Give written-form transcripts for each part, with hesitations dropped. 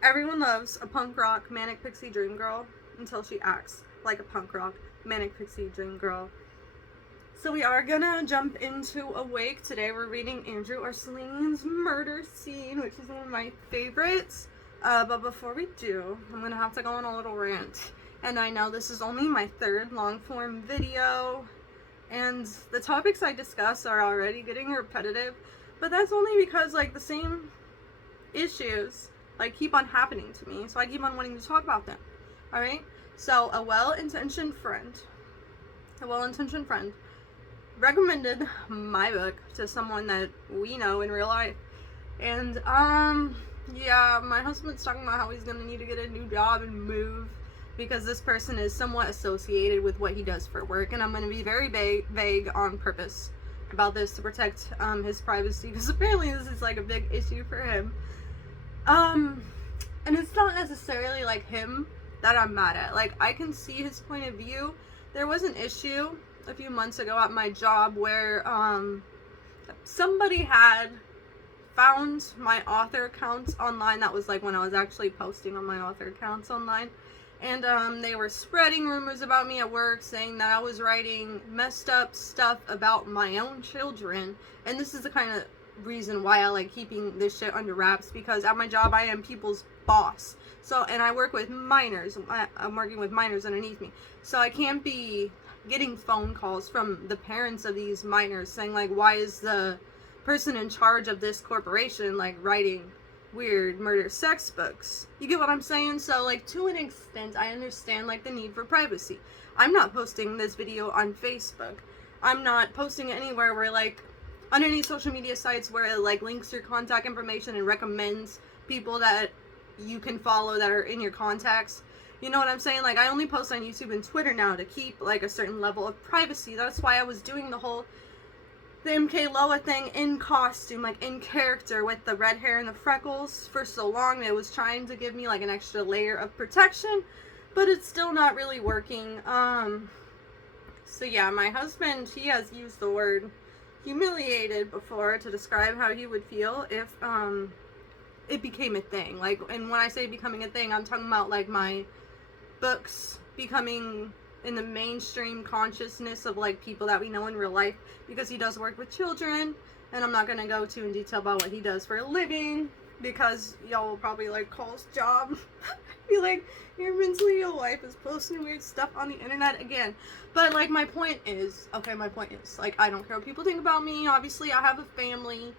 Everyone loves a punk rock manic pixie dream girl until she acts like a punk rock manic pixie dream girl. So we are gonna jump into Awake. Today we're reading Andrew Arceline's Murder Scene, which is one of my favorites. But before we do, I'm gonna have to go on a little rant. And I know this is only my third long form video, and the topics I discuss are already getting repetitive, but that's only because like the same issues like keep on happening to me, so I keep on wanting to talk about them. All right. So a well-intentioned friend recommended my book to someone that we know in real life, and yeah, my husband's talking about how he's gonna need to get a new job and move because this person is somewhat associated with what he does for work, and I'm gonna be very vague on purpose about this to protect his privacy, because apparently this is like a big issue for him. Um, and it's not necessarily like him that I'm mad at. Like, I can see his point of view. There was an issue a few months ago at my job where somebody had found my author accounts online. That was like when I was actually posting on my author accounts online. And they were spreading rumors about me at work, saying that I was writing messed up stuff about my own children. And this is the kind of reason why I like keeping this shit under wraps, because at my job I am people's boss. So, and I work with minors. I'm working with minors underneath me. So I can't be getting phone calls from the parents of these minors saying like, why is the person in charge of this corporation like writing weird murder sex books? You get what I'm saying? So like, to an extent I understand like the need for privacy. I'm not posting this video on Facebook. I'm not posting it anywhere where like on any social media sites where it like links your contact information and recommends people that you can follow that are in your contacts. You know what I'm saying? Like, I only post on YouTube and Twitter now to keep like a certain level of privacy. That's why I was doing the MK Loa thing in costume, like in character, with the red hair and the freckles for so long. It was trying to give me like an extra layer of protection, but it's still not really working. So yeah, my husband, he has used the word humiliated before to describe how he would feel if it became a thing. Like, and when I say becoming a thing, I'm talking about like my books becoming in the mainstream consciousness of like people that we know in real life, because he does work with children, and I'm not gonna go too in detail about what he does for a living, because y'all will probably like call his job be like, your mentally ill wife is posting weird stuff on the internet again. But like, my point is like, I don't care what people think about me. Obviously I have a family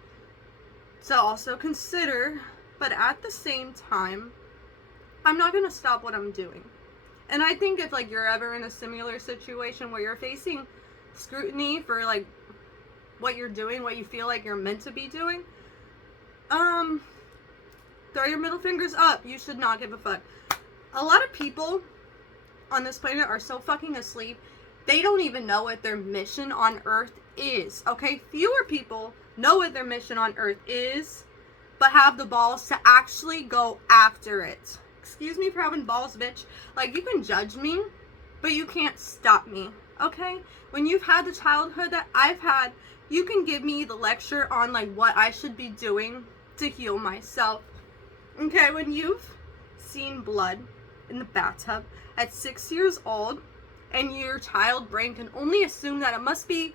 to also consider, but at the same time I'm not gonna stop what I'm doing. And I think if like you're ever in a similar situation where you're facing scrutiny for like what you're doing, what you feel like you're meant to be doing, throw your middle fingers up. You should not give a fuck. A lot of people on this planet are so fucking asleep, they don't even know what their mission on Earth is, okay? Fewer people know what their mission on Earth is, but have the balls to actually go after it. Excuse me for having balls, bitch. Like, you can judge me, but you can't stop me, okay? When you've had the childhood that I've had, you can give me the lecture on like what I should be doing to heal myself. Okay, when you've seen blood in the bathtub at 6 years old, and your child brain can only assume that it must be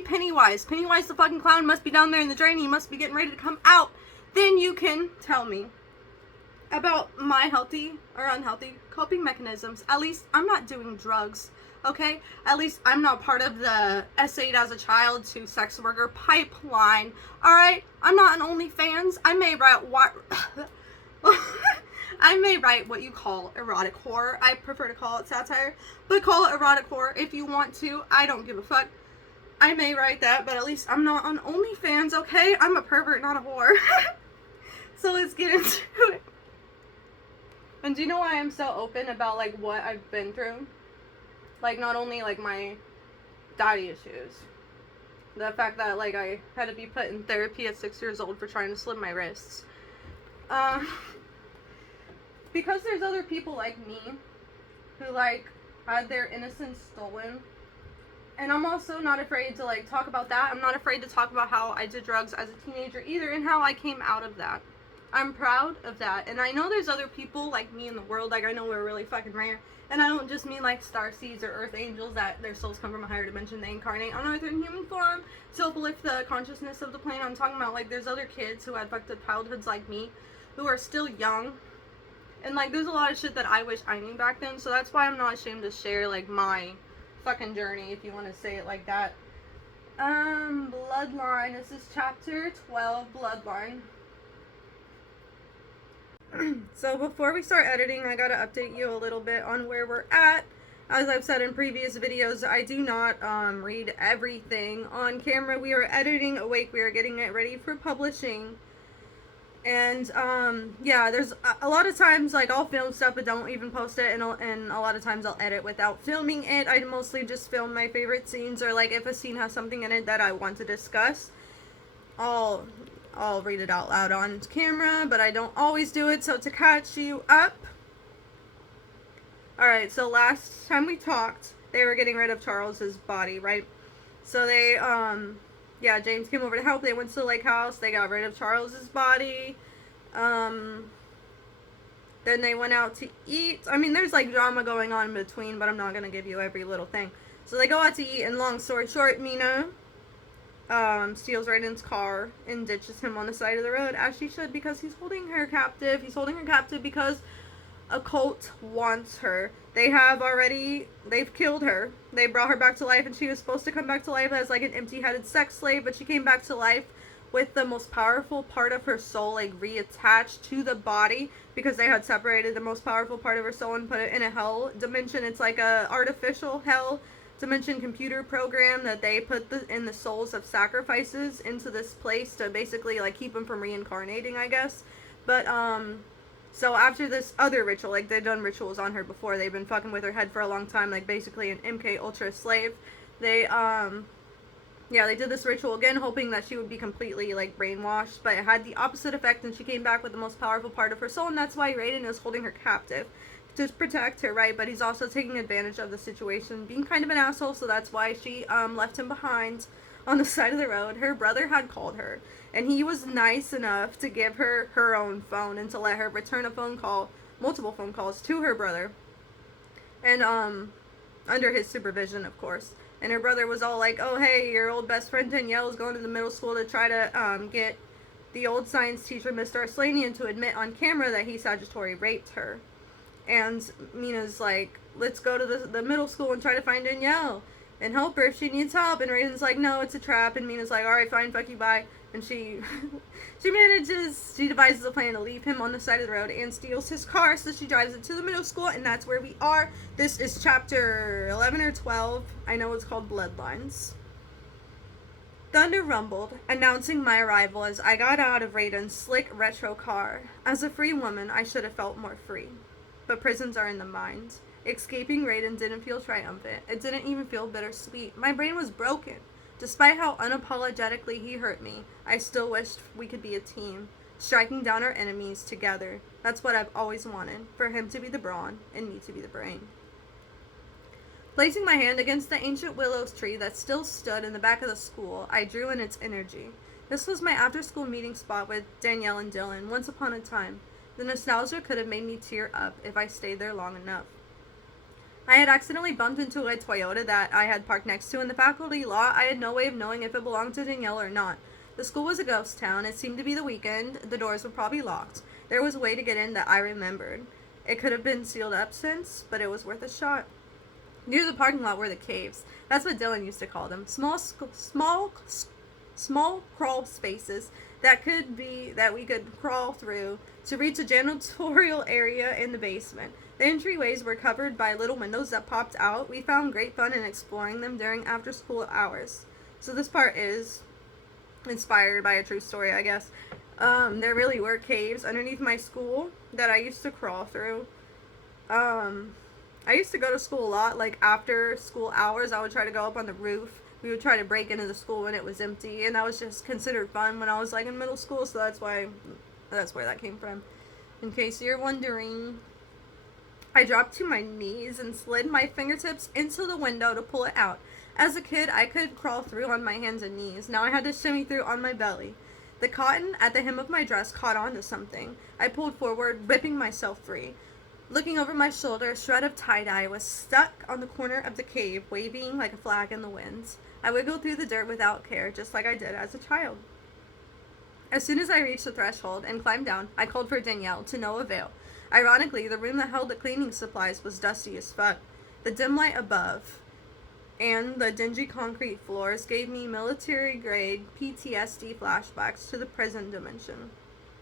Pennywise. Pennywise the fucking clown must be down there in the drain, and he must be getting ready to come out. Then you can tell me about my healthy or unhealthy coping mechanisms. At least I'm not doing drugs, okay? At least I'm not part of the S8 as a child to sex worker pipeline, alright? I'm not an OnlyFans. I may write what I may write what you call erotic horror. I prefer to call it satire, but call it erotic horror if you want to. I don't give a fuck. I may write that, but at least I'm not on OnlyFans, okay? I'm a pervert, not a whore. So let's get into it. And do you know why I'm so open about like what I've been through? Like, not only like my daddy issues, the fact that like I had to be put in therapy at 6 years old for trying to slit my wrists. Because there's other people like me who like had their innocence stolen. And I'm also not afraid to talk about that. I'm not afraid to talk about how I did drugs as a teenager either, and how I came out of that. I'm proud of that. And I know there's other people like me in the world. Like, I know we're really fucking rare. And I don't just mean like star seeds or earth angels that their souls come from a higher dimension. They incarnate on earth in human form to uplift the consciousness of the plane. I'm talking about like there's other kids who had fucked up childhoods like me who are still young. And like there's a lot of shit that I wish I knew back then. So that's why I'm not ashamed to share like my fucking journey, if you want to say it like that. Bloodline. This is chapter 12, Bloodline. So before we start editing, I gotta update you a little bit on where we're at. As I've said in previous videos, I do not read everything on camera. We are editing Awake. We are getting it ready for publishing. And yeah, there's a lot of times like I'll film stuff but don't even post it, and a lot of times I'll edit without filming it. I mostly just film my favorite scenes, or like if a scene has something in it that I want to discuss, I'll read it out loud on camera, but I don't always do it. So to catch you up, alright, so last time we talked, they were getting rid of Charles's body, right? So they, yeah, James came over to help. They went to the lake house. They got rid of Charles's body. Then they went out to eat. I mean, there's like drama going on in between, but I'm not going to give you every little thing. So they go out to eat, and long story short, Mina steals Raiden's car and ditches him on the side of the road, as she should, because he's holding her captive. He's holding her captive because a cult wants her. They've killed her. They brought her back to life, and she was supposed to come back to life as like an empty-headed sex slave, but she came back to life with the most powerful part of her soul like reattached to the body, because they had separated the most powerful part of her soul and put it in a hell dimension. It's like a artificial hell dimension computer program that they put in the souls of sacrifices into this place to basically like keep them from reincarnating, I guess. But so after this other ritual, like they've done rituals on her before, they've been fucking with her head for a long time, like basically an MK Ultra slave. They yeah, they did this ritual again, hoping that she would be completely like brainwashed, but it had the opposite effect, and she came back with the most powerful part of her soul, and that's why Raiden is holding her captive, to protect her, right? But he's also taking advantage of the situation, being kind of an asshole, so that's why she left him behind on the side of the road. Her brother had called her, and he was nice enough to give her her own phone and to let her return a phone call, multiple phone calls to her brother, and under his supervision, of course. And her brother was all like, oh, hey, your old best friend Danielle is going to the middle school to try to get the old science teacher, Mr. Arslanian, to admit on camera that he Sagittari raped her. And Mina's like, let's go to the middle school and try to find Danielle and help her if she needs help. And Raiden's like, no, it's a trap. And Mina's like, alright, fine, fuck you, bye. And she devises a plan to leave him on the side of the road and steals his car. So she drives it to the middle school, and that's where we are. This is chapter 11 or 12. I know it's called Bloodlines. Thunder rumbled, announcing my arrival as I got out of Raiden's slick retro car. As a free woman, I should have felt more free. But prisons are in the mind. Escaping Raiden didn't feel triumphant. It didn't even feel bittersweet. My brain was broken. Despite how unapologetically he hurt me, I still wished we could be a team, striking down our enemies together. That's what I've always wanted, for him to be the brawn and me to be the brain. Placing my hand against the ancient willows tree that still stood in the back of the school, I drew in its energy. This was my after-school meeting spot with Danielle and Dylan once upon a time. The nostalgia could have made me tear up if I stayed there long enough. I had accidentally bumped into a Toyota that I had parked next to in the faculty lot. I had no way of knowing if it belonged to Danielle or not. The school was a ghost town. It seemed to be the weekend. The doors were probably locked. There was a way to get in that I remembered. It could have been sealed up since, but it was worth a shot. Near the parking lot were the caves. That's what Dylan used to call them. Small crawl spaces that we could crawl through to reach a janitorial area in the basement. The entryways were covered by little windows that popped out. We found great fun in exploring them during after-school hours. So this part is inspired by a true story, I guess. There really were caves underneath my school that I used to crawl through. I used to go to school a lot. Like after school hours, I would try to go up on the roof. We would try to break into the school when it was empty, and that was just considered fun when I was like in middle school, so that's where that came from. In case you're wondering. I dropped to my knees and slid my fingertips into the window to pull it out. As a kid, I could crawl through on my hands and knees. Now I had to shimmy through on my belly. The cotton at the hem of my dress caught on to something. I pulled forward, ripping myself free. Looking over my shoulder, a shred of tie-dye was stuck on the corner of the cave, waving like a flag in the winds. I wiggled through the dirt without care, just like I did as a child. As soon as I reached the threshold and climbed down, I called for Danielle, to no avail. Ironically, the room that held the cleaning supplies was dusty as fuck. The dim light above and the dingy concrete floors gave me military-grade PTSD flashbacks to the prison dimension.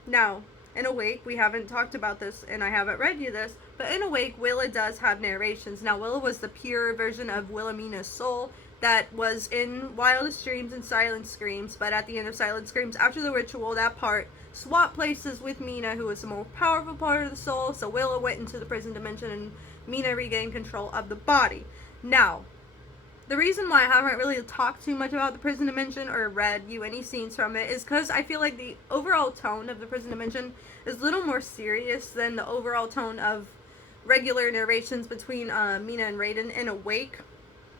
Now, in Awake, we haven't talked about this, and I haven't read you this, but in Awake, Willa does have narrations. Now, Willa was the pure version of Wilhelmina's soul that was in Wildest Dreams and Silent Screams, but at the end of Silent Screams, after the ritual, that part swapped places with Mina, who was the more powerful part of the soul, so Willa went into the prison dimension, and Mina regained control of the body. Now, the reason why I haven't really talked too much about the prison dimension or read you any scenes from it is because I feel like the overall tone of the prison dimension is a little more serious than the overall tone of regular narrations between Mina and Raiden in Awake.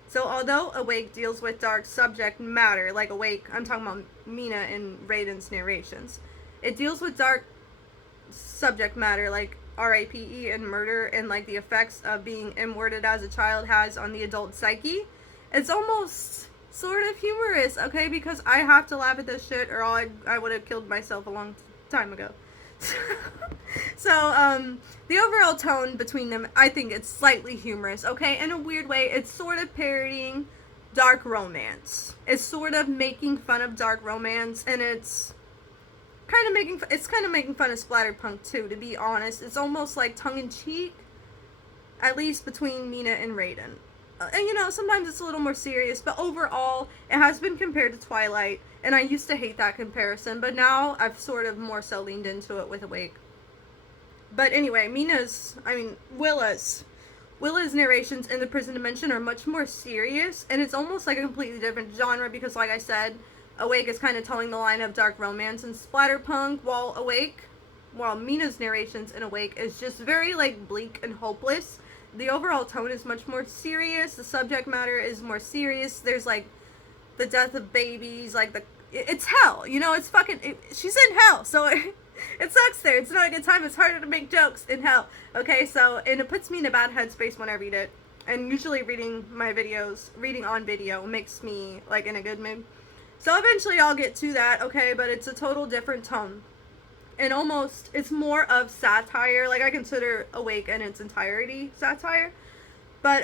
So although Awake deals with dark subject matter, like Awake, I'm talking about Mina and Raiden's narrations, it deals with dark subject matter like RAPE and murder and like the effects of being M-worded as a child has on the adult psyche. It's almost sort of humorous, okay, because I have to laugh at this shit or I would have killed myself a long time ago. So, the overall tone between them, I think it's slightly humorous, okay? In a weird way, it's sort of parodying dark romance. It's sort of making fun of dark romance, and it's kind of making fun of splatterpunk too, to be honest. It's almost like tongue-in-cheek, at least between Mina and Raiden. And you know, sometimes it's a little more serious, but overall, it has been compared to Twilight, and I used to hate that comparison, but now I've sort of more so leaned into it with Awake. But anyway, Willa's narrations in the prison dimension are much more serious, and it's almost like a completely different genre because, like I said, Awake is kind of towing the line of dark romance and splatterpunk, while Mina's narrations in Awake is just very, like, bleak and hopeless. The overall tone is much more serious. The subject matter is more serious. There's, like, the death of babies, like, it's hell, you know, it's fucking, she's in hell, so it sucks there. It's not a good time. It's harder to make jokes in hell, okay, so, and it puts me in a bad headspace when I read it, and usually reading on video makes me, like, in a good mood. So eventually I'll get to that, okay, but it's a total different tone. And it's more of satire. Like, I consider Awake in its entirety satire. But,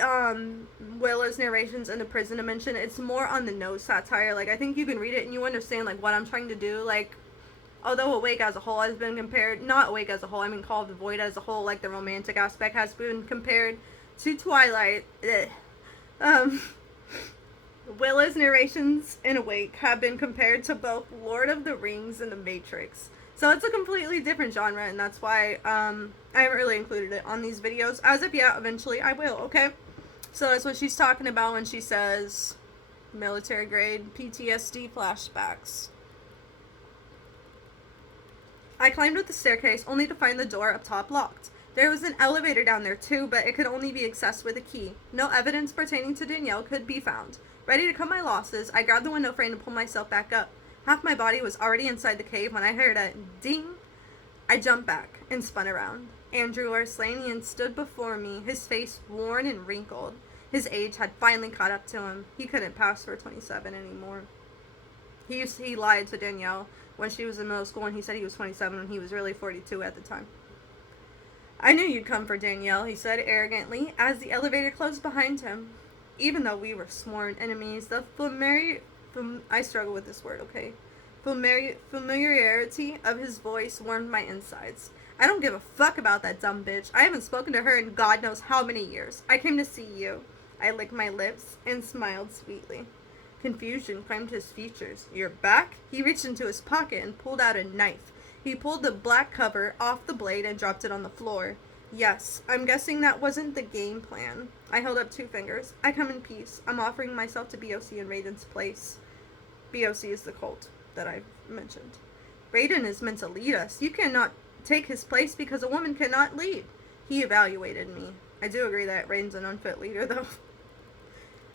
Willa's narrations in the prison dimension, it's more on the nose satire. Like, I think you can read it and you understand, like, what I'm trying to do. Like, although Awake as a whole has been compared, not Awake as a whole, I mean Call of the Void as a whole, like, the romantic aspect has been compared to Twilight. Willa's narrations in Awake have been compared to both Lord of the Rings and The Matrix. So it's a completely different genre, and that's why I haven't really included it on these videos. As of yet, eventually I will, okay? So that's what she's talking about when she says military-grade PTSD flashbacks. I climbed up the staircase only to find the door up top locked. There was an elevator down there too, but it could only be accessed with a key. No evidence pertaining to Danielle could be found. Ready to cut my losses, I grabbed the window frame to pull myself back up. Half my body was already inside the cave when I heard a ding. I jumped back and spun around. Andrew Arslanian stood before me, his face worn and wrinkled. His age had finally caught up to him. He couldn't pass for 27 anymore. He lied to Danielle when she was in middle school, and he said he was 27 when he was really 42 at the time. I knew you'd come for Danielle, he said arrogantly as the elevator closed behind him. Even though we were sworn enemies, I struggle with this word, okay? Familiarity of his voice warmed my insides. I don't give a fuck about that dumb bitch. I haven't spoken to her in God knows how many years. I came to see you. I licked my lips and smiled sweetly. Confusion climbed his features. You're back? He reached into his pocket and pulled out a knife. He pulled the black cover off the blade and dropped it on the floor. Yes, I'm guessing that wasn't the game plan. I held up 2 fingers. I come in peace. I'm offering myself to BOC in Raiden's place. BOC is the cult that I've mentioned. Raiden is meant to lead us. You cannot take his place because a woman cannot lead. He evaluated me. I do agree that Raiden's an unfit leader, though.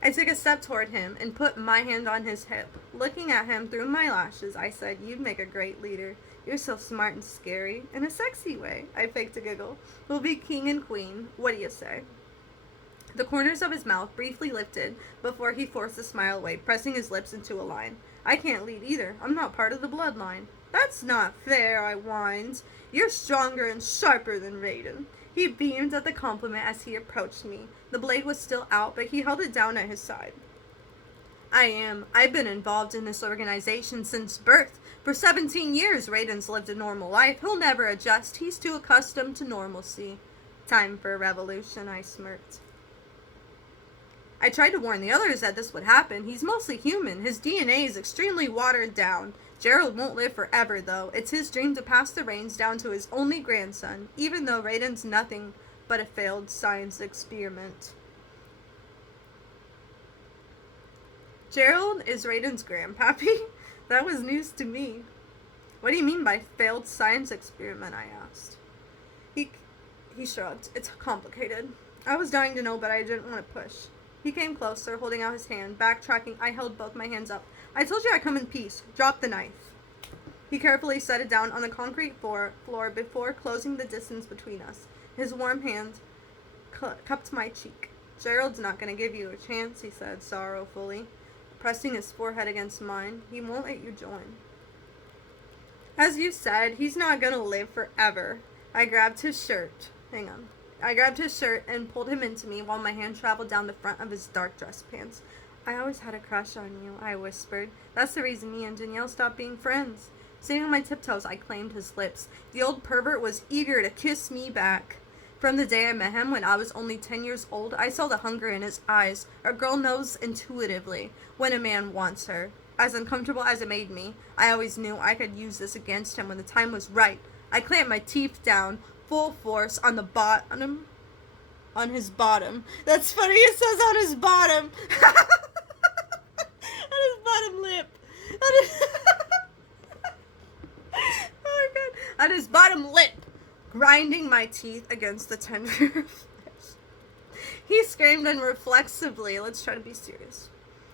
I took a step toward him and put my hand on his hip. Looking at him through my lashes, I said, "You'd make a great leader. You're so smart and scary. In a sexy way." I faked a giggle. "We'll be king and queen. What do you say?" The corners of his mouth briefly lifted before he forced the smile away, pressing his lips into a line. "I can't lead either. I'm not part of the bloodline." "That's not fair," I whined. "You're stronger and sharper than Raiden." He beamed at the compliment as he approached me. The blade was still out, but he held it down at his side. "I am. I've been involved in this organization since birth. For 17 years, Raiden's lived a normal life. He'll never adjust. He's too accustomed to normalcy." "Time for a revolution," I smirked. I tried to warn the others that this would happen. He's mostly human. His DNA is extremely watered down. Gerald won't live forever, though. It's his dream to pass the reins down to his only grandson, even though Raiden's nothing but a failed science experiment. Gerald is Raiden's grandpappy? That was news to me. "What do you mean by failed science experiment?" I asked. He shrugged. "It's complicated." I was dying to know, but I didn't want to push. He came closer, holding out his hand. Backtracking, I held both my hands up. "I told you I'd come in peace. Drop the knife." He carefully set it down on the concrete floor before closing the distance between us. His warm hand cupped my cheek. "Gerald's not going to give you a chance," he said sorrowfully, pressing his forehead against mine. "He won't let you join." "As you said, he's not going to live forever." I grabbed his shirt and pulled him into me while my hand traveled down the front of his dark dress pants. "I always had a crush on you," I whispered. "That's the reason me and Danielle stopped being friends." Sitting on my tiptoes, I claimed his lips. The old pervert was eager to kiss me back. From the day I met him, when I was only 10 years old, I saw the hunger in his eyes. A girl knows intuitively when a man wants her. As uncomfortable as it made me, I always knew I could use this against him when the time was right. I clamped my teeth down, full force, on his bottom. That's funny, it says on his bottom. On his bottom lip. Oh my god. On his bottom lip, grinding my teeth against the tender flesh. He screamed and reflexively, let's try to be serious.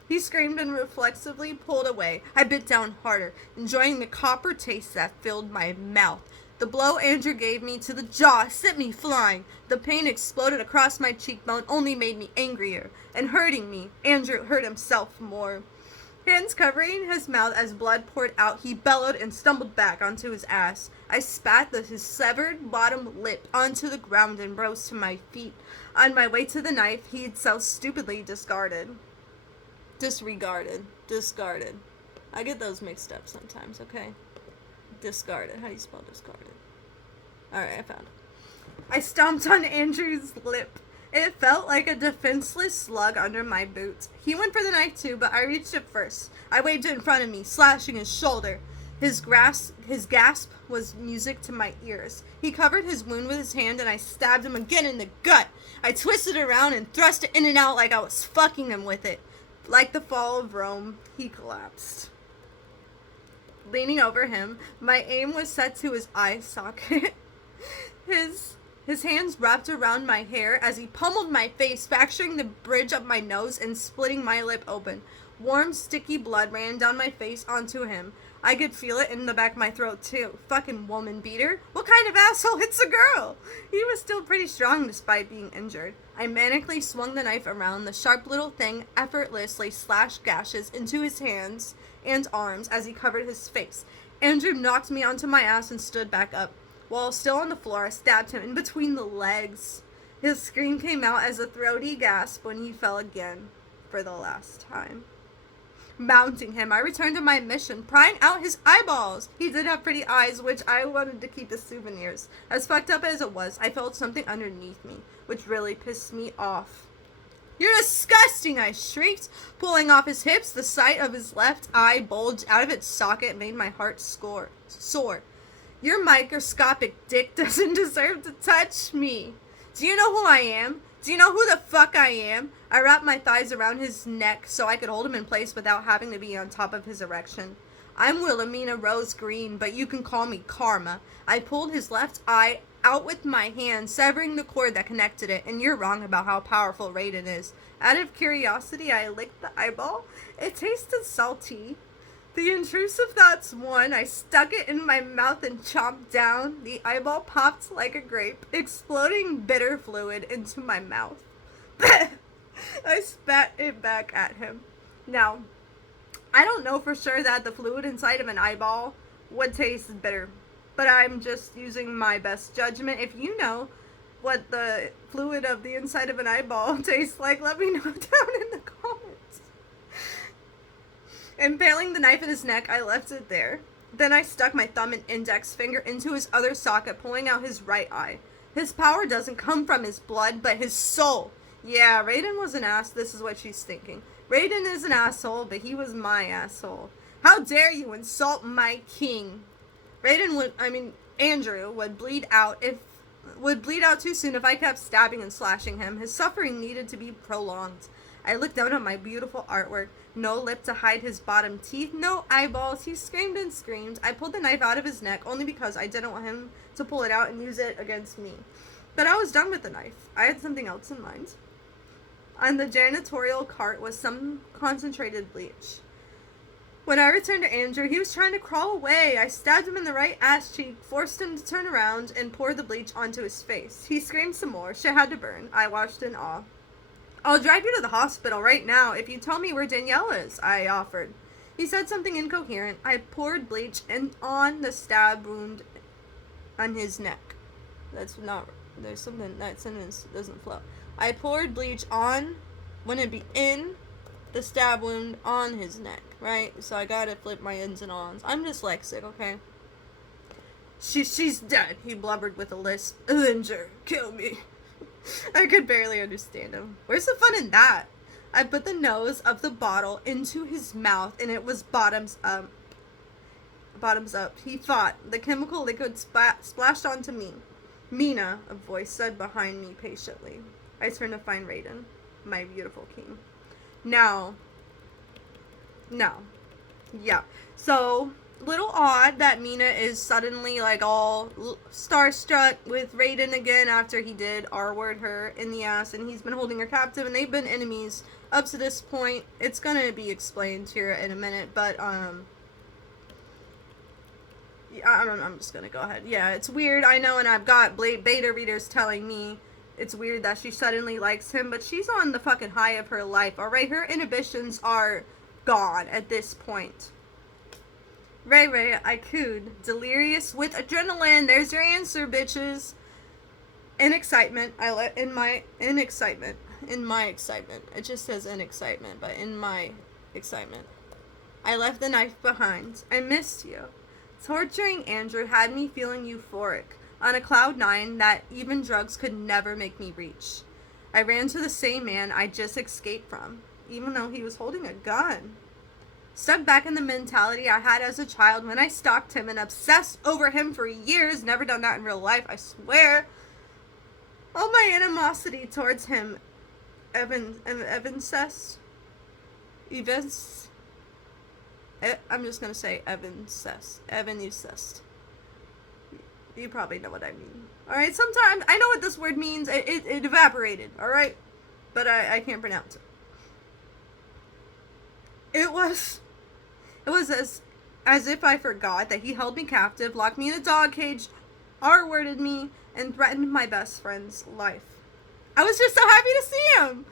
He screamed and reflexively pulled away. I bit down harder, enjoying the copper taste that filled my mouth. The blow Andrew gave me to the jaw sent me flying. The pain exploded across my cheekbone, only made me angrier. And hurting me, Andrew hurt himself more. Hands covering his mouth as blood poured out, he bellowed and stumbled back onto his ass. I spat his severed bottom lip onto the ground and rose to my feet. On my way to the knife he'd so stupidly disregarded. I get those mixed up sometimes, okay? Discarded. How do you spell discarded? Alright, I found it. I stomped on Andrew's lip. It felt like a defenseless slug under my boots. He went for the knife too, but I reached it first. I waved it in front of me, slashing his shoulder. His gasp was music to my ears. He covered his wound with his hand, and I stabbed him again in the gut. I twisted around and thrust it in and out like I was fucking him with it. Like the fall of Rome, he collapsed. Leaning over him, my aim was set to his eye socket. His hands wrapped around my hair as he pummeled my face, fracturing the bridge of my nose and splitting my lip open. Warm, sticky blood ran down my face onto him. I could feel it in the back of my throat, too. Fucking woman beater. What kind of asshole hits a girl? He was still pretty strong despite being injured. I manically swung the knife around. The sharp little thing effortlessly slashed gashes into his hands and arms as he covered his face. Andrew knocked me onto my ass and stood back up. While still on the floor, I stabbed him in between the legs. His scream came out as a throaty gasp when he fell again for the last time. Mounting him, I returned to my mission, prying out his eyeballs. He did have pretty eyes, which I wanted to keep as souvenirs. As fucked up as it was, I felt something underneath me, which really pissed me off. "You're disgusting!" I shrieked, pulling off his hips. The sight of his left eye bulged out of its socket made my heart soar. "Your microscopic dick doesn't deserve to touch me. Do you know who I am? Do you know who the fuck I am?" I wrapped my thighs around his neck so I could hold him in place without having to be on top of his erection. "I'm Wilhelmina Rose Green, but you can call me Karma." I pulled his left eye out with my hand, severing the cord that connected it. And you're wrong about how powerful Raiden is. Out of curiosity, I licked the eyeball. It tasted salty. The intrusive thoughts won. I stuck it in my mouth and chomped down. The eyeball popped like a grape, exploding bitter fluid into my mouth. I spat it back at him. Now, I don't know for sure that the fluid inside of an eyeball would taste bitter, but I'm just using my best judgment. If you know what the fluid of the inside of an eyeball tastes like, let me know down in the comments. Impaling the knife in his neck, I left it there. Then I stuck my thumb and index finger into his other socket, pulling out his right eye. His power doesn't come from his blood, but his soul. Yeah, Raiden was an ass. This is what she's thinking. Raiden is an asshole, but he was my asshole. How dare you insult my king? Andrew would bleed out too soon if I kept stabbing and slashing him. His suffering needed to be prolonged. I looked down at my beautiful artwork. No lip to hide his bottom teeth, no eyeballs. He screamed and screamed. I pulled the knife out of his neck only because I didn't want him to pull it out and use it against me. But I was done with the knife. I had something else in mind. On the janitorial cart was some concentrated bleach. When I returned to Andrew, he was trying to crawl away. I stabbed him in the right ass cheek, forced him to turn around, and poured the bleach onto his face. He screamed some more. Shit had to burn. I watched in awe. I'll drive you to the hospital right now if you tell me where Danielle is, I offered. He said something incoherent. I poured bleach on the stab wound on his neck. That sentence doesn't flow. I poured bleach on, wouldn't it be in, the stab wound on his neck, right? So I gotta flip my ins and ons. I'm dyslexic, okay? She's dead, he blubbered with a lisp. Avenger, kill me. I could barely understand him. Where's the fun in that? I put the nose of the bottle into his mouth and it was bottoms up. Bottoms up. He fought. The chemical liquid splashed onto me. Mina, a voice said behind me patiently. I turned to find Raiden, my beautiful king. Now. Yeah. So, little odd that Mina is suddenly like all starstruck with Raiden again after he did R-word her in the ass and he's been holding her captive and they've been enemies up to this point. It's gonna be explained here in a minute, but I'm just gonna go ahead. Yeah, it's weird, I know, and I've got beta readers telling me it's weird that she suddenly likes him, but she's on the fucking high of her life, alright? Her inhibitions are gone at this point. Ray, I cooed, delirious with adrenaline. There's your answer, bitches. In excitement. In my excitement. It just says in excitement, but in my excitement. I left the knife behind. I missed you. Torturing Andrew had me feeling euphoric, on a cloud nine that even drugs could never make me reach. I ran to the same man I just escaped from, even though he was holding a gun. Stuck back in the mentality I had as a child when I stalked him and obsessed over him for years. Never done that in real life, I swear. All my animosity towards him, I'm just gonna say Evanesced. You probably know what I mean. Alright, sometimes, I know what this word means. It evaporated, alright? But I can't pronounce it. It was as if I forgot that he held me captive, locked me in a dog cage, R-worded me, and threatened my best friend's life. I was just so happy to see him!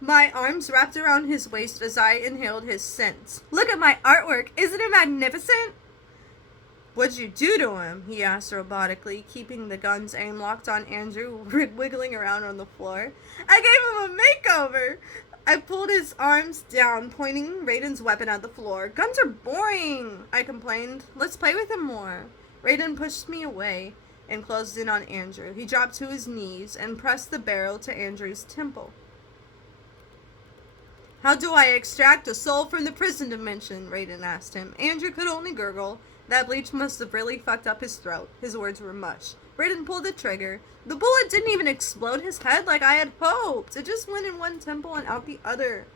My arms wrapped around his waist as I inhaled his scent. Look at my artwork! Isn't it magnificent? What'd you do to him? He asked robotically, keeping the gun's aim locked on Andrew, wiggling around on the floor. I gave him a makeover! I pulled his arms down, pointing Raiden's weapon at the floor. Guns are boring, I complained. Let's play with him more. Raiden pushed me away and closed in on Andrew. He dropped to his knees and pressed the barrel to Andrew's temple. How do I extract a soul from the prison dimension? Raiden asked him. Andrew could only gurgle. That bleach must have really fucked up his throat. His words were mush. Raiden pulled the trigger. The bullet didn't even explode his head like I had hoped. It just went in one temple and out the other.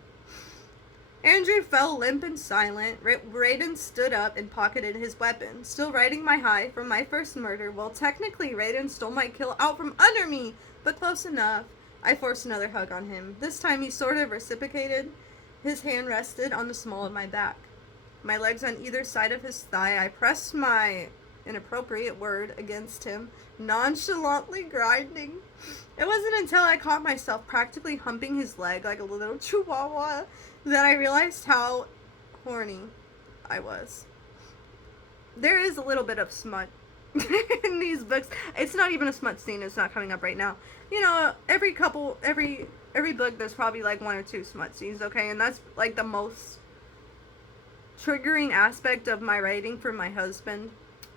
Andrew fell limp and silent. Raiden stood up and pocketed his weapon, still riding my high from my first murder. Well, technically, Raiden stole my kill out from under me, but close enough. I forced another hug on him. This time he sort of reciprocated. His hand rested on the small of my back. My legs on either side of his thigh. I pressed my inappropriate word against him, nonchalantly grinding. It wasn't until I caught myself practically humping his leg like a little chihuahua that I realized how horny I was. There is a little bit of smut in these books. It's not even a smut scene. It's not coming up right now. You know, every book there's probably like 1 or 2 smut scenes, okay? And that's like the most triggering aspect of my writing for my husband.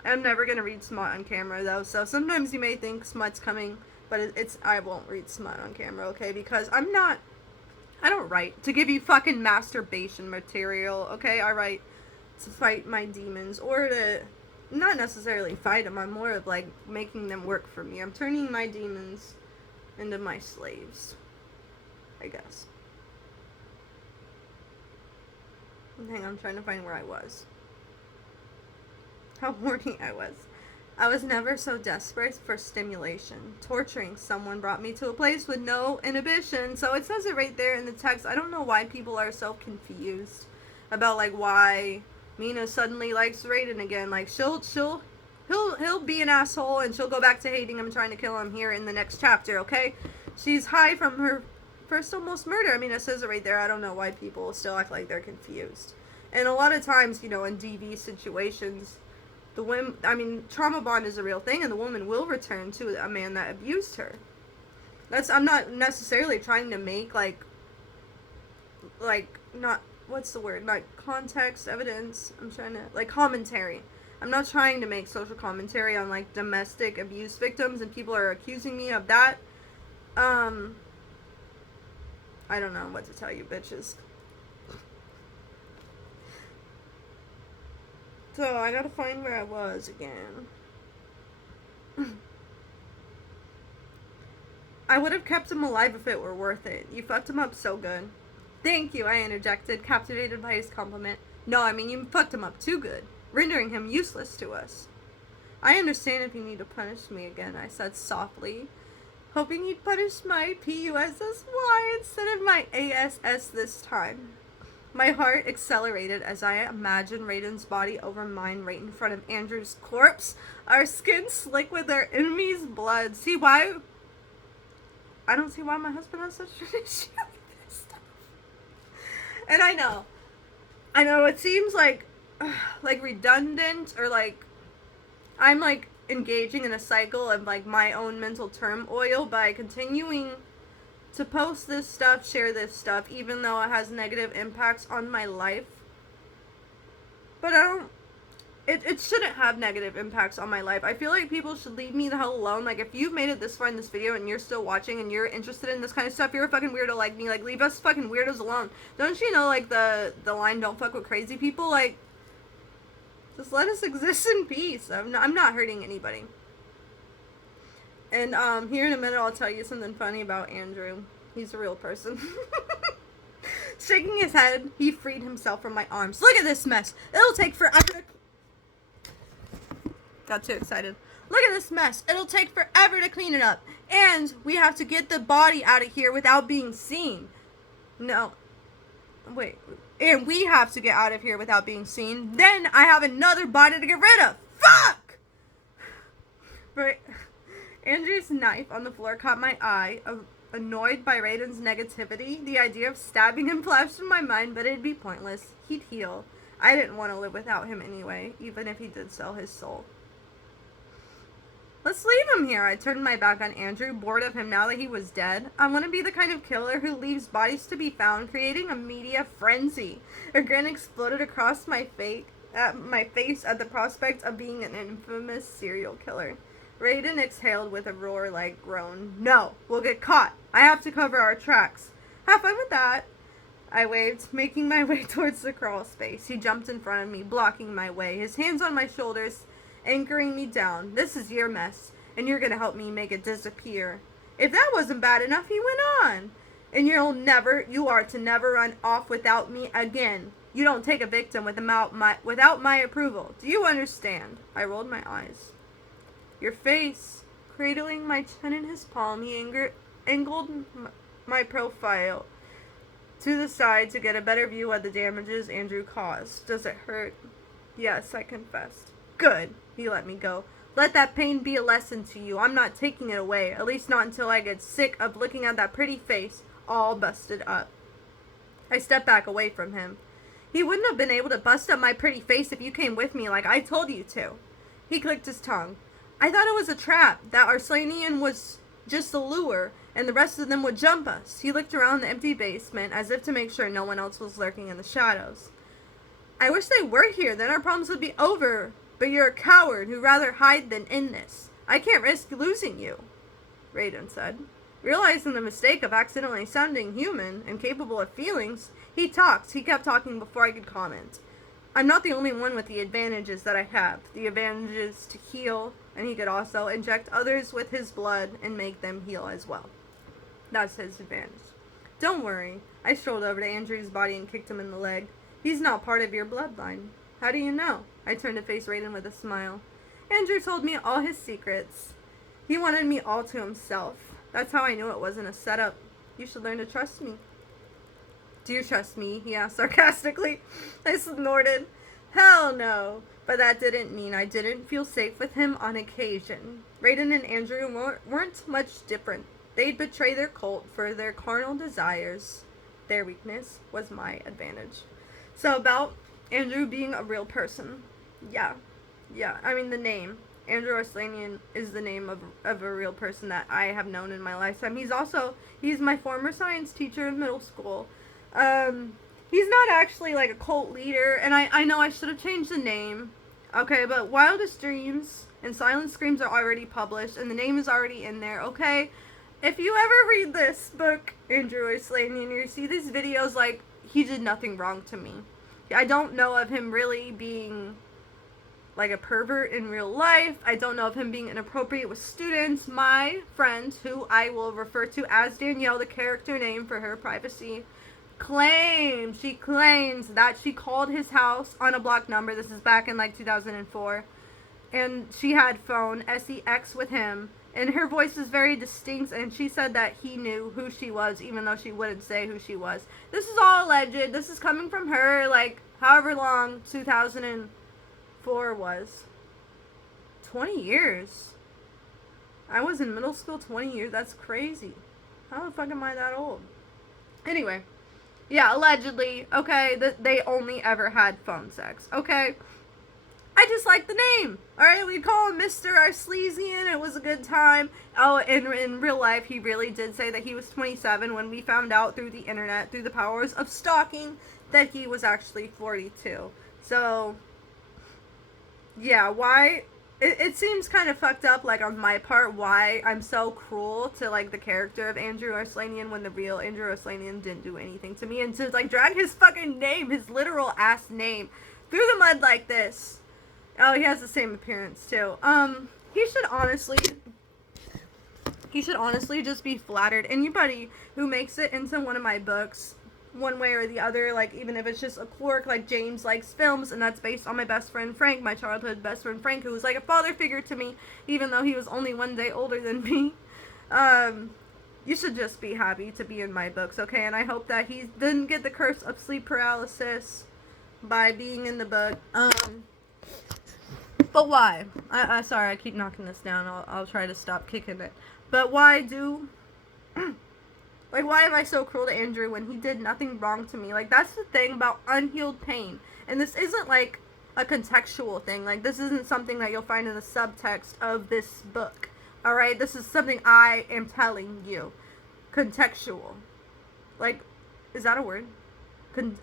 I'm never going to read smut on camera though, so sometimes you may think smut's coming, but I won't read smut on camera, okay? Because I don't write to give you fucking masturbation material, okay? I write to fight my demons, or to not necessarily fight them. I'm more of like making them work for me. I'm turning my demons into my slaves, I guess. Hang on, I'm trying to find where I was. How horny I was. I was never so desperate for stimulation. Torturing someone brought me to a place with no inhibition. So it says it right there in the text. I don't know why people are so confused about like why Mina suddenly likes Raiden again. Like he'll be an asshole and she'll go back to hating him, trying to kill him here in the next chapter, okay? She's high from her first almost murder. I mean, it says it right there. I don't know why people still act like they're confused. And a lot of times, you know, in DV situations, trauma bond is a real thing, and the woman will return to a man that abused her. I'm not necessarily trying to make, context, evidence, commentary. I'm not trying to make social commentary on, like, domestic abuse victims, and people are accusing me of that. I don't know what to tell you, bitches. So, I gotta find where I was again. I would have kept him alive if it were worth it. You fucked him up so good. Thank you, I interjected, captivated by his compliment. No, I mean, you fucked him up too good, rendering him useless to us. I understand if you need to punish me again, I said softly, hoping you'd punish my PUSSY instead of my ASS this time. My heart accelerated as I imagined Raiden's body over mine right in front of Andrew's corpse, our skin slick with our enemy's blood. I don't see why my husband has such an issue with this stuff. And I know it seems like redundant, or like I'm like engaging in a cycle of like my own mental turmoil by continuing to post this stuff, share this stuff, even though it has negative impacts on my life. But it shouldn't have negative impacts on my life. I feel like people should leave me the hell alone. Like, if you've made it this far in this video and you're still watching and you're interested in this kind of stuff, you're a fucking weirdo like me. Like, leave us fucking weirdos alone. Don't you know, like, the line, don't fuck with crazy people? Like, just let us exist in peace. I'm not hurting anybody. And, here in a minute, I'll tell you something funny about Andrew. He's a real person. Shaking his head, he freed himself from my arms. Look at this mess. It'll take forever. Got too excited. Look at this mess. It'll take forever to clean it up. And we have to get the body out of here without being seen. No. Wait. And we have to get out of here without being seen. Then I have another body to get rid of. Fuck! Right. Andrew's knife on the floor caught my eye. Annoyed by Raiden's negativity, the idea of stabbing him flashed in my mind, but it'd be pointless. He'd heal. I didn't want to live without him anyway, even if he did sell his soul. Let's leave him here. I turned my back on Andrew, bored of him now that he was dead. I want to be the kind of killer who leaves bodies to be found, creating a media frenzy. A grin exploded across my face at the prospect of being an infamous serial killer. Raiden exhaled with a roar-like groan. No, we'll get caught. I have to cover our tracks. Have fun with that. I waved, making my way towards the crawl space. He jumped in front of me, blocking my way, his hands on my shoulders, anchoring me down. This is your mess, and you're gonna help me make it disappear. If that wasn't bad enough, he went on. And you are to never run off without me again. You don't take a victim without my approval. Do you understand? I rolled my eyes. Your face, cradling my chin in his palm, he angled my profile to the side to get a better view of the damages Andrew caused. Does it hurt? Yes, I confessed. Good. He let me go. Let that pain be a lesson to you. I'm not taking it away, at least not until I get sick of looking at that pretty face all busted up. I stepped back away from him. He wouldn't have been able to bust up my pretty face if you came with me like I told you to. He clicked his tongue. I thought it was a trap, that Arslanian was just a lure, and the rest of them would jump us. He looked around the empty basement as if to make sure no one else was lurking in the shadows. I wish they were here, then our problems would be over. But you're a coward who'd rather hide than in this. I can't risk losing you, Raiden said. Realizing the mistake of accidentally sounding human and capable of feelings, he kept talking before I could comment. I'm not the only one with the advantages that I have. The advantages to heal, and he could also inject others with his blood and make them heal as well. That's his advantage. Don't worry. I strolled over to Andrew's body and kicked him in the leg. He's not part of your bloodline. How do you know? I turned to face Raiden with a smile. Andrew told me all his secrets. He wanted me all to himself. That's how I knew it wasn't a setup. You should learn to trust me. Do you trust me? He asked sarcastically. I snorted. Hell no. But that didn't mean I didn't feel safe with him on occasion. Raiden and Andrew weren't much different. They'd betray their cult for their carnal desires. Their weakness was my advantage. So about Andrew being a real person. Yeah. I mean, the name. Andrew Arslanian is the name of a real person that I have known in my lifetime. He's my former science teacher in middle school. He's not actually like a cult leader, and I know I should have changed the name. Okay, but Wildest Dreams and Silent Screams are already published, and the name is already in there, okay? If you ever read this book, Andrew Arslanian, you see these videos, like, he did nothing wrong to me. I don't know of him really being like a pervert in real life. I don't know of him being inappropriate with students. My friend, who I will refer to as Danielle, the character name for her privacy, claims that she called his house on a blocked number. This is back in like 2004. And she had phone sex with him. And her voice is very distinct, and she said that he knew who she was, even though she wouldn't say who she was. This is all alleged. This is coming from her, like, however long 2004 was. 20 years. I was in middle school 20 years. That's crazy. How the fuck am I that old? Anyway. Yeah, allegedly. Okay, they only ever had phone sex. Okay. I just like the name. Alright, we call him Mr. Arslanian. It was a good time. Oh, in real life, he really did say that he was 27 when we found out through the internet, through the powers of stalking, that he was actually 42. So, yeah, why? It seems kind of fucked up, like, on my part, why I'm so cruel to, like, the character of Andrew Arslanian when the real Andrew Arslanian didn't do anything to me. And to, like, drag his fucking name, his literal ass name, through the mud like this. Oh, he has the same appearance, too. He should honestly just be flattered. Anybody who makes it into one of my books, one way or the other, like, even if it's just a quirk, like James likes films, and that's based on my best friend Frank, my childhood best friend Frank, who was like a father figure to me, even though he was only one day older than me. You should just be happy to be in my books, okay? And I hope that he didn't get the curse of sleep paralysis by being in the book. But why? Sorry, I keep knocking this down. I'll try to stop kicking it. But why do... like, why am I so cruel to Andrew when he did nothing wrong to me? Like, that's the thing about unhealed pain. And this isn't, like, a contextual thing. Like, this isn't something that you'll find in the subtext of this book. Alright? This is something I am telling you. Contextual. Like, is that a word?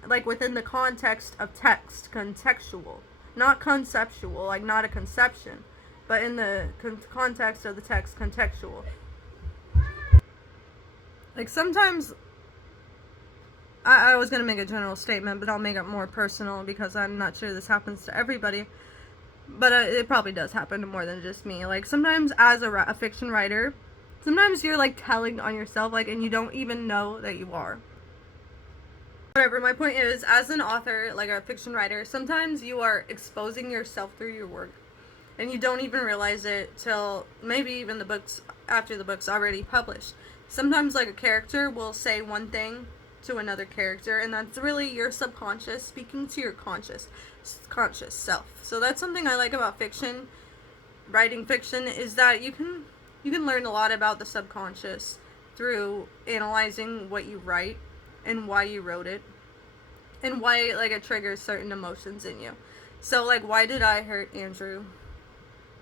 Like, within the context of text. Contextual. Not conceptual, like not a conception, but in the context of the text, contextual. Like sometimes, I was going to make a general statement, but I'll make it more personal because I'm not sure this happens to everybody. But it probably does happen to more than just me. Like sometimes as a fiction writer, Sometimes you're like telling on yourself, like, and you don't even know that you are. Whatever, my point is, as an author, like a fiction writer, sometimes you are exposing yourself through your work. And you don't even realize it till maybe even the books, after the book's already published. Sometimes, like, a character will say one thing to another character, and that's really your subconscious speaking to your conscious self. So that's something I like about fiction, writing fiction, is that you can learn a lot about the subconscious through analyzing what you write and why you wrote it and why, like, it triggers certain emotions in you. So, like, why did I hurt Andrew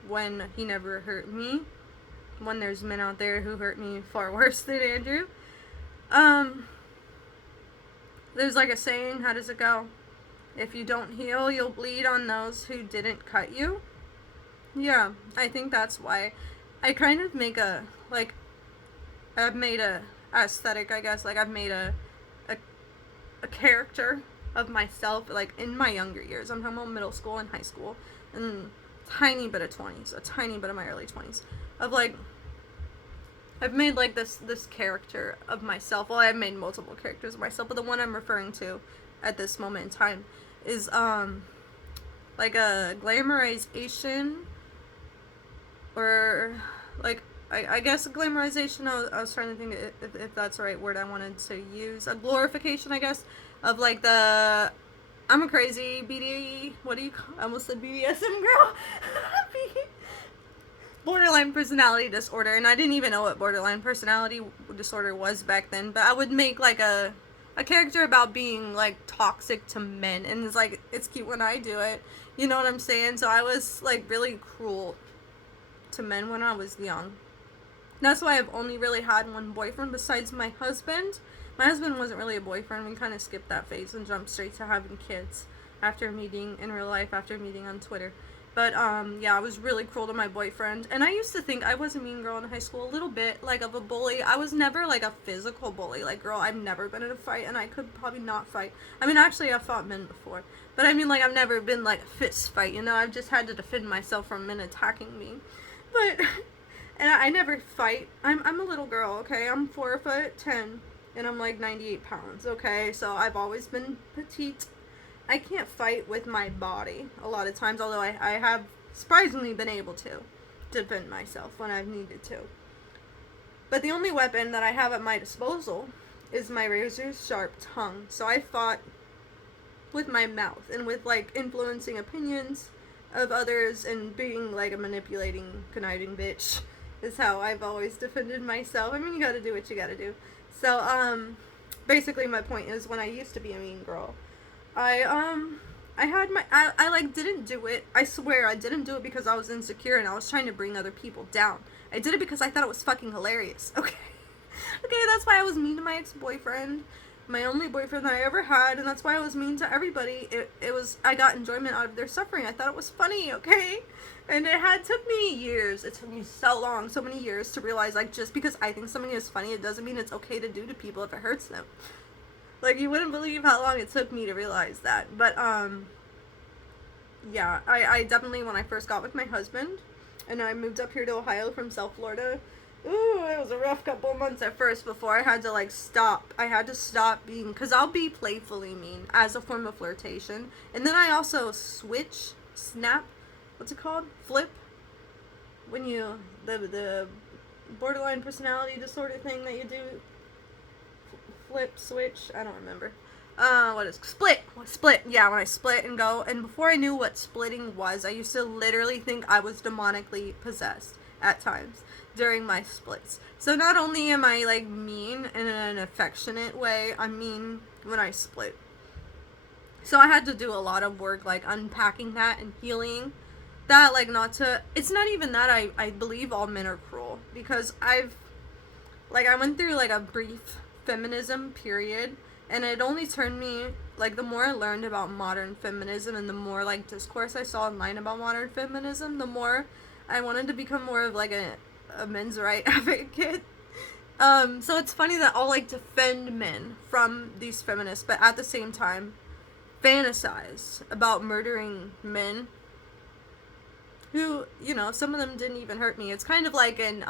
when he never hurt me, when there's men out there who hurt me far worse than Andrew? There's like a saying, how does it go? If you don't heal, you'll bleed on those who didn't cut you. Yeah, I think that's why I kind of make a, like, I've made a aesthetic, I guess, like, I've made a character of myself, like, in my younger years. I'm talking about middle school and high school, and tiny bit of 20s, a tiny bit of my early 20s, of, like, I've made, like, this character of myself. Well, I've made multiple characters of myself, but the one I'm referring to at this moment in time is, like, a glamorization, or, like, I guess a glamorization, I was trying to think if that's the right word I wanted to use, a glorification, I guess, of, like, the, I'm a crazy what do you call, I almost said BDSM girl, borderline personality disorder, and I didn't even know what borderline personality disorder was back then, but I would make, like, a character about being, like, toxic to men, and it's, like, it's cute when I do it, you know what I'm saying? So I was, like, really cruel to men when I was young. That's why I've only really had one boyfriend besides my husband. My husband wasn't really a boyfriend. We kind of skipped that phase and jumped straight to having kids after meeting in real life, after meeting on Twitter. But, yeah, I was really cruel to my boyfriend. And I used to think I was a mean girl in high school, a little bit, like, of a bully. I was never, like, a physical bully. Like, girl, I've never been in a fight, and I could probably not fight. I mean, actually, I've fought men before. But, I mean, like, I've never been, like, a fist fight, you know? I've just had to defend myself from men attacking me. But, and I never fight. I'm a little girl, okay? I'm 4'10", and I'm, like, 98 pounds, okay? So I've always been petite. I can't fight with my body a lot of times, although I have surprisingly been able to defend myself when I've needed to. But the only weapon that I have at my disposal is my razor sharp tongue. So I fought with my mouth and with, like, influencing opinions of others and being, like, a manipulating, conniving bitch is how I've always defended myself. I mean, you gotta do what you gotta do. So, basically my point is, when I used to be a mean girl, I didn't do it. I swear I didn't do it because I was insecure and I was trying to bring other people down. I did it because I thought it was fucking hilarious. Okay. Okay, that's why I was mean to my ex-boyfriend. My only boyfriend that I ever had, and that's why I was mean to everybody. I got enjoyment out of their suffering. I thought it was funny, okay? And took me years. It took me so long, so many years to realize, like, just because I think something is funny, it doesn't mean it's okay to do to people if it hurts them. Like, you wouldn't believe how long it took me to realize that. But, yeah, I definitely, when I first got with my husband, and I moved up here to Ohio from South Florida, ooh, it was a rough couple of months at first before I had to, like, stop. I had to stop being, because I'll be playfully mean as a form of flirtation. And then I also snap, what's it called? Flip? When you, the borderline personality disorder thing that you do, flip, switch, I don't remember. Split, yeah, when I split and go, and before I knew what splitting was, I used to literally think I was demonically possessed at times during my splits. So not only am I, like, mean in an affectionate way, I'm mean when I split. So I had to do a lot of work, like, unpacking that and healing that, like, it's not even that I believe all men are cruel, because I went through, like, a brief feminism period, and it only turned me, like, the more I learned about modern feminism and the more, like, discourse I saw online about modern feminism, the more I wanted to become more of, like, a men's right advocate. So it's funny that I'll, like, defend men from these feminists, but at the same time fantasize about murdering men who, you know, some of them didn't even hurt me. It's kind of like in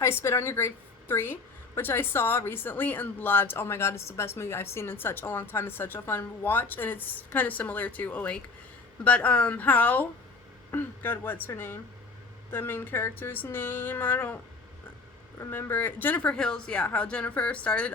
I Spit on Your Grave 3, which I saw recently and loved. Oh my god, it's the best movie I've seen in such a long time. It's such a fun watch, and it's kind of similar to Awake. But, how... God, what's her name? The main character's name? I don't remember it. Jennifer Hills, yeah. How Jennifer started,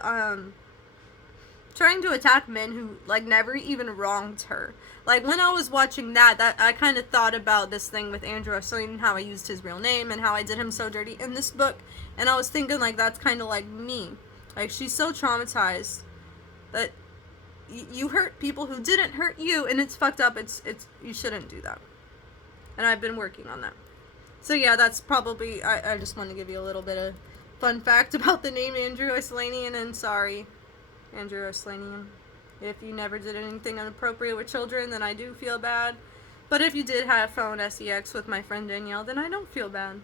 trying to attack men who, like, never even wronged her. Like, when I was watching that I kind of thought about this thing with Andrew Esselstyn and how I used his real name and how I did him so dirty in this book. And I was thinking, like, that's kind of like me. Like, she's so traumatized that you hurt people who didn't hurt you, and it's fucked up. It's you shouldn't do that. And I've been working on that. So, yeah, that's probably... I just want to give you a little bit of fun fact about the name Andrew Esselstyn, and sorry, Andrew Esselstyn. If you never did anything inappropriate with children, then I do feel bad. But if you did have phone sex with my friend Danielle, then I don't feel bad.